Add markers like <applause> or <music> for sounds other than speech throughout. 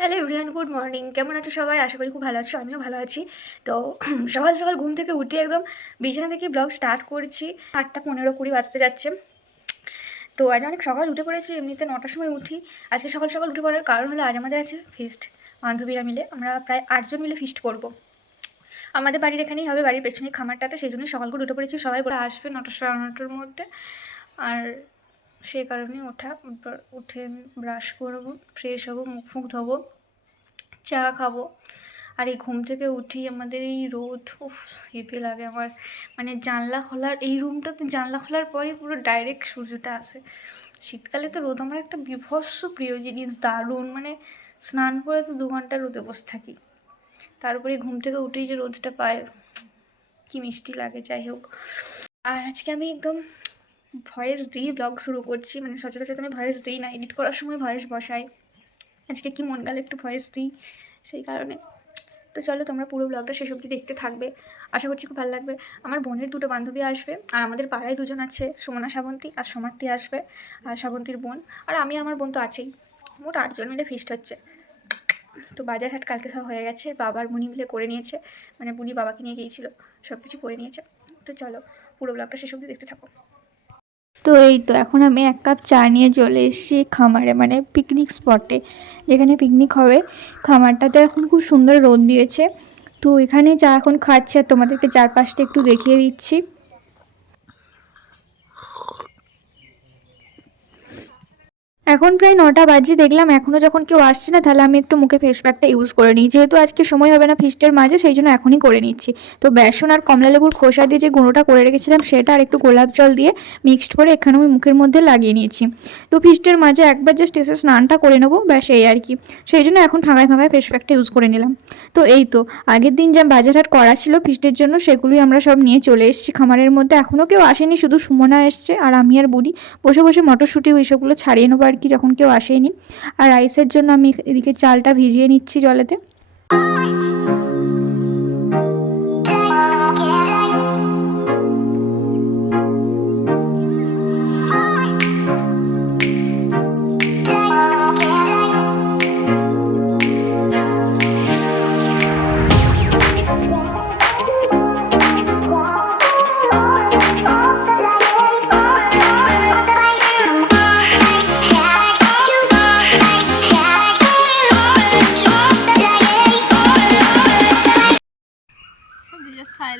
Hello everyone good morning কেমন আছো সবাই? আশা করি খুব ভালো আছো, আমিও ভালো আছি। তো <clears throat> সকাল সকাল ঘুম থেকে উঠে একদম বিছানা থেকে ব্লগ স্টার্ট করছি। আটটা পনেরো কুড়ি বাজতে যাচ্ছে। তো আজ অনেক সকাল উঠে পড়েছি, এমনিতে নটার সময় উঠি। আজকে সকাল সকাল উঠে পড়ার কারণ হলো আজ আমাদের আছে ফিস্ট বান্ধবীরা মিলে। আমরা প্রায় আটজন মিলে ফিস্ট করব। আমাদের বাড়ির এখানেই হবে, বাড়ির পেছনে খামারটাতে, সেই জন্যই সকাল করে উঠে পড়েছি। সবাই বলে আসবে নটা সাড়ে নটার মধ্যে। আর সেই কারণে ওঠা উঠে ব্রাশ করব ফ্রেশ হব, মুখ ফুক ধোবো, চা খাব। আর এই ঘুম থেকে উঠি আমাদের এই রোদ, উফ হেপে লাগে আমার। মানে জানলা খোলার, এই রুমটাতে জানলা খোলার পরে পুরো ডাইরেক্ট সূর্যটা আসে। শীতকালে তো রোদ আমার একটা বিভৎস প্রিয় জিনিস, দারুণ। মানে স্নান করে তো দু ঘণ্টা রোদে বসে থাকি। তারপরে ঘুম থেকে উঠেই যে রোদটা পায় কি মিষ্টি লাগে, যাই হোক। আর আজকে আমি একদম ভয়েস দিয়ে ব্লগ শুরু করছি মানে সচরাচর আমি ভয়েস দিই না এডিট করার সময় ভয়েস বসাই। আজকে কি মন গেলে একটু ভয়েস দিই, সেই কারণে। তো চলো তোমরা পুরো ব্লগটা শেষ অবধি দেখতে থাকবে। আশা করছি খুব ভালো লাগবে। আমার বোনের দুটো বান্ধবী আসবে, আর আমাদের পাড়ায় দুজন আছে, সুমনা শ্রাবন্তী আর সমার্থী আসবে, আর শ্রাবন্তীর বোন। আর আমি আমার বোন তো আছেই। মোট আটজন মিলে ফিস্ট হচ্ছে। তো বাজার হাট কালকে সব হয়ে গেছে বাবার বুনি মিলে করে নিয়েছে মানে বুনি বাবাকে নিয়ে গিয়েছিল সব কিছু করে নিয়েছে। তো চলো পুরো ব্লগটা শেষ অবধি দেখতে থাকো। তো এই তো, এখন আমি এক কাপ চা নিয়ে চলে এসেছি খামারে মানে পিকনিক স্পটে যেখানে পিকনিক হবে। খামারটাতে এখন খুব সুন্দর রোদ দিয়েছে। তো এখানে চা এখন খাচ্ছে আর তোমাদেরকে চারপাশটা একটু দেখিয়ে দিচ্ছি। এখন প্রায় নটা বাজে, দেখলাম এখনও যখন কেউ আসছে না, তাহলে আমি একটু মুখে ফেস প্যাকটা ইউজ করে নিই। যেহেতু আজকে সময় হবে না ফিস্টের মাঝে, সেই জন্য এখনই করে নিচ্ছি। তো বেসন আর কমলা লেবুর খোসা দিয়ে যে গুঁড়োটা করে রেখেছিলাম, সেটা আর একটু গোলাপ জল দিয়ে মিক্সড করে এখানে আমি মুখের মধ্যে লাগিয়ে নিয়েছি। তো ফিস্টের মাঝে একবার জাস্ট এসে স্নানটা করে নেব, ব্যাস এই আর কি। সেই জন্য এখন ফাঁকায় ফাঁকায় ফেস প্যাকটা ইউজ করে নিলাম। তো এই তো, আগের দিন যা বাজার হাট করা ছিল ফিস্টের জন্য, সেগুলোই আমরা সব নিয়ে চলে এসেছি খামারের মধ্যে। এখনও কেউ আসেনি, শুধু সুমনা এসছে আর আমি আর বুড়ি। বসে বসে মটরশুঁটি ওইসবগুলো ছাড়িয়ে নেব আর কি যখন কেউ আসেনি আর রাইসের জন্য আমি এদিকে চালটা ভিজিয়ে নিচ্ছি জলেতে।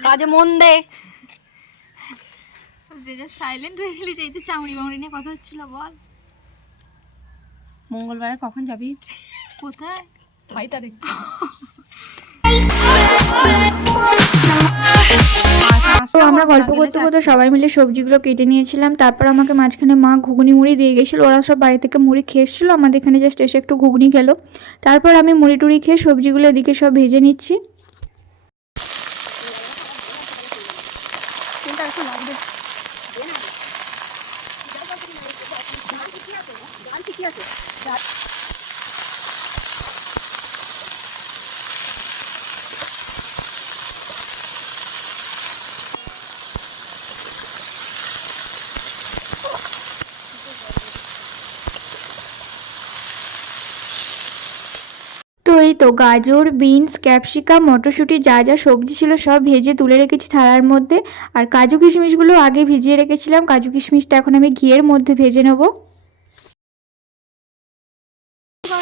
কাজে মন দে। সাইলেন্ট হয়ে গেলি যে এই চামড়ি বামড়ি নিয়ে কথা হচ্ছিল বল। মঙ্গলবারে কখন যাবি? কোথায়? ভাইটা দেখতে তো আমরা গল্প করতে করতে সবাই মিলে সবজিগুলো কেটে নিয়েছিলাম তারপর আমাকে মাঝখানে মা ঘুগনি মুড়ি দিয়ে গেছিল ওরা সব বাড়ি থেকে মুড়ি খেয়ে এসেছিল আমাদের এখানে জাস্ট এসে একটু ঘুগনি খেলো। তারপর আমি মুড়ি টুড়ি খেয়ে সবজিগুলো এদিকে সব ভেজে নিচ্ছি। তো এই তো, গাজর, বিনস, ক্যাপসিকাম, মটরশুঁটি, যা যা সবজি ছিল সব ভেজে তুলে রেখেছি থালার মধ্যে। আর কাজু কিশমিশগুলো আগে ভিজিয়ে রেখেছিলাম। কাজু কিশমিশটা এখন আমি ঘিয়ের মধ্যে ভেজে নেব।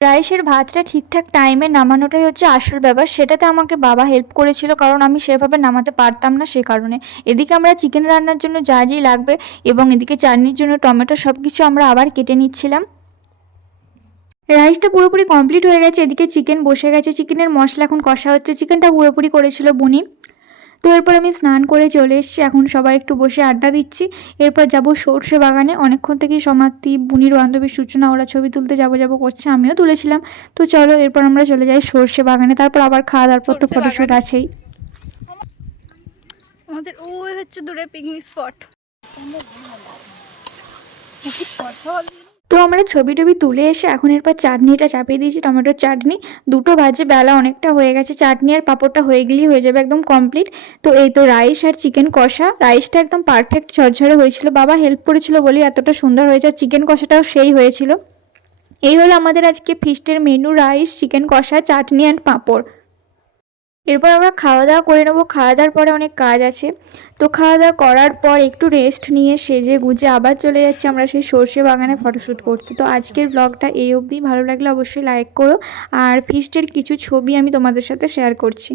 রাইসের ভাতটা ঠিকঠাক টাইমে নামানোটাই হচ্ছে আসল ব্যাপার। সেটাতে আমাকে বাবা হেল্প করেছিল কারণ আমি সেভাবে নামাতে পারতাম না সে কারণে। এদিকে আমরা চিকেন রান্নার জন্য যা যা লাগবে এবং এদিকে চাটনির জন্য টমেটো সব কিছু আমরা আবার কেটে নিচ্ছিলাম। রাইসটা পুরোপুরি কমপ্লিট হয়ে গেছে, এদিকে চিকেন বসে গেছে। চিকেনের মশলা এখন কষা হচ্ছে। চিকেনটা পুরোপুরি করেছিল বুনি। তো এরপর আমি স্নান করে চলে এসেছি। এখন সবাই একটু বসে আড্ডা দিচ্ছি। এরপর যাব সর্ষে বাগানে। অনেকক্ষণ থেকেই সমাপ্তি। বুনির বান্ধবীর সূচনা ওরা ছবি তুলতে যাব যাব করছে আমিও তুলেছিলাম। তো চলো এরপর আমরা চলে যাই সর্ষে বাগানে। তারপর আবার খাওয়া দাওয়ার পর তো ফটোশ্যুট আছেই। আমাদের ওই হচ্ছে দূরে পিকনিক স্পট তো আমরা ছবি টবি তুলে এসে এখন এরপর চাটনিটা চাপিয়ে দিয়েছি, টমেটোর চাটনি। দুটো ভাজে বেলা অনেকটা হয়ে গেছে, চাটনি আর পাঁপড়টা হয়ে গেলেই হয়ে যাবে একদম কমপ্লিট তো এই তো রাইস আর চিকেন কষা। রাইসটা একদম পারফেক্ট ঝরঝরে হয়েছিল। বাবা হেল্প করেছিল বলেই এতটা সুন্দর হয়েছে আর চিকেন কষাটাও সেই হয়েছিল। এই হলো আমাদের আজকে ফিস্টের মেনু রাইস চিকেন কষা, চাটনি অ্যান্ড পাঁপড়। এরপর আমরা খাওয়া দাওয়া করে নেব। খাওয়া দাওয়ার পরে অনেক কাজ আছে। তো খাওয়া দাওয়া করার পর একটু রেস্ট নিয়ে সেজে গুজে আবার চলে যাচ্ছে আমরা সেই সর্ষে বাগানে ফটোশ্যুট করতে। তো আজকের ব্লগটা এই অবধি। ভালো লাগলে অবশ্যই লাইক করো। আর ফিস্টের কিছু ছবি আমি তোমাদের সাথে শেয়ার করছি।